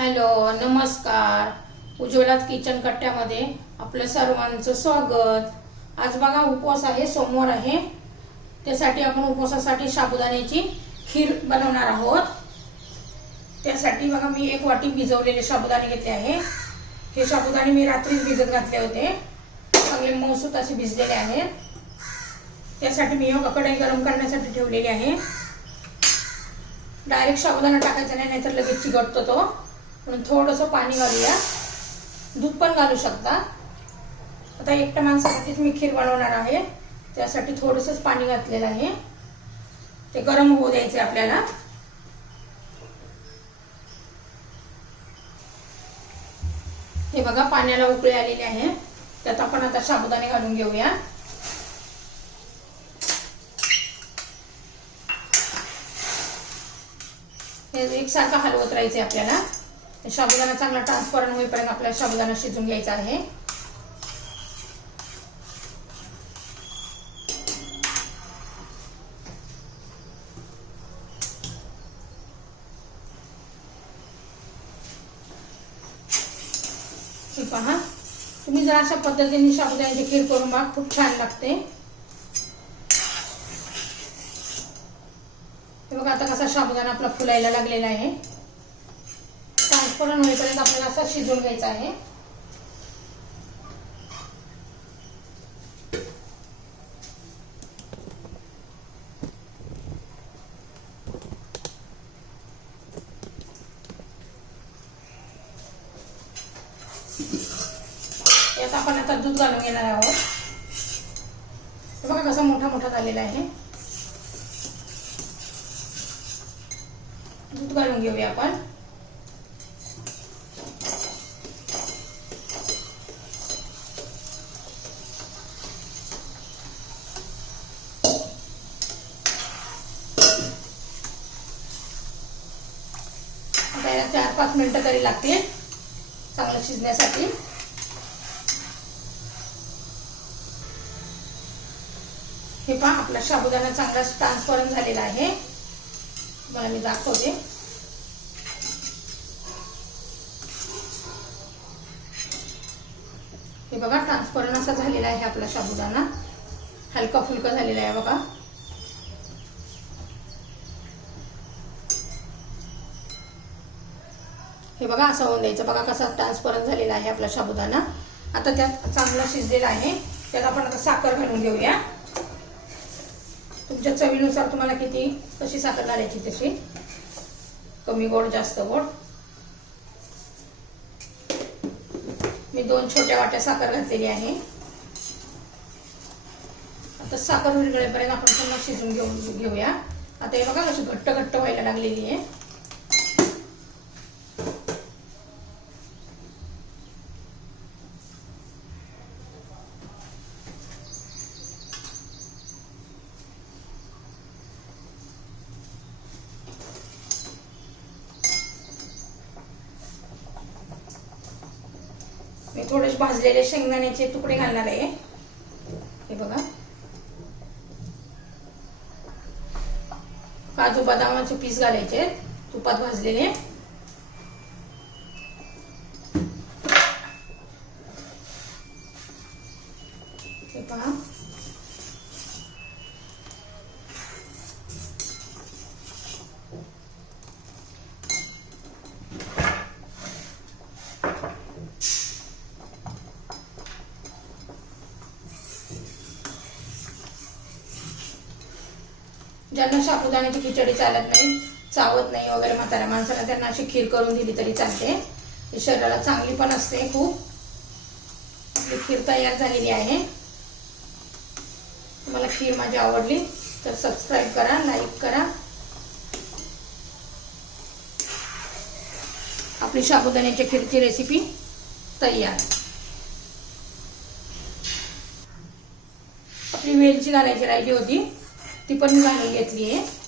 Hello नमस्कार. उज्ज्वलात kitchen कट्ट्यामध्ये आपलं सर्वांचं स्वागत. आज बघा उपवास आहे सोमवार आहे. त्यासाठी आपण उपवासासाठी साबुदाण्याची खीर बनवणार आहोत. त्यासाठी बघा मी एक वाटी भिजवलेले साबुदाणे घेतले आहे. हे साबुदाणे मी रात्रीच भिजत घातले होते. चांगले मौसूत असे भिजलेले आहेत. त्यासाठी मी योगा कढई गरम करण्यासाठी ठेवलेली आहे. डायरेक्ट साबुदाणा टाकायचा नाही नाहीतर लगेच चिकटतो तो. म्हणून थोडंसं पाणी घालूया. दूध पण घालू शकता. आता एकट्या माणसासाठीच मी खीर बनवणार आहे. त्यासाठी थोडंसंच पाणी घातलेलं आहे. ते गरम होऊ द्यायचे आपल्याला. हे बघा पाण्याला उकळी आलेली आहे. त्यात आपण आता साबुदाणे घालून घेऊया. हे एकसारखं हलवत राहायचे आपल्याला. साबुदाणा चांगला ट्रान्सपरंट होईपर्यंत आपल्याला साबुदाणा शिजून घ्यायचा आहे. पहा. तुम्ही जर अशा पद्धतीने साबुदाण्याची खीर करून बघा खूप छान लागते. हे बघा आता कसा साबुदाणा आपला फुलायला लागलेला आहे. ट्रान्सपरंट होईपर्यंत आपल्याला असा शिजवून घ्यायचा आहे. यात आपण आता दूध घालून घेणार आहोत. बघा कसा मोठा मोठा झालेला आहे. दूध घालून घेऊया आपण. आता चार पाच मिनटं तरी लागतील. चांगलं शिजण्यासाठी. हे पहा आपला साबुदाणा चांगला ट्रान्सपरंट झालेला आहे. मला मी दाखवते. हे बघा ट्रान्सपरंट असा झालेला आहे आपला साबुदाणा. हलका फुलका झालेला आहे बघा. हे बघा असं होऊन द्यायचं. बघा कसा ट्रान्सपरंट झालेला आहे आपला साबुदाणा. आता त्यात चांगला शिजलेला आहे. त्यात आपण आता साखर घालून घेऊया. तुमच्या चवीनुसार तुम्हाला किती कशी साखर घालायची तशी? कमी गोड जास्त गोड. मी दोन छोट्या वाट्या साखर घातलेली आहे. आता साखर विरगळेपर्यंत आपण पुन्हा शिजून घेऊन घेऊया. आता हे बघा कशी घट्ट घट्ट व्हायला लागलेली आहे. मी थोडेसे भाजलेले शेंगदाण्याचे तुकडे घालणार आहे. हे बघा. काजू बदामाचे पीस घालायचे. तुपात भाजलेले हे पहा ज्यांना साबुदाण्याची खिचडी चालत नाही चावत नाही वगैरे म्हाताऱ्या माणसाला. त्यांना अशी खीर करून दिली तरी चालते. शरीराला चांगली पण असते खूप. आपली खीर तयार झालेली आहे. तुम्हाला खीर माझी आवडली तर सबस्क्राईब करा लाईक करा. आपली साबुदाण्याची खीरची रेसिपी तयार. आपली वेलची घालायची राहिली होती. ती पण मी घालून घेतली आहे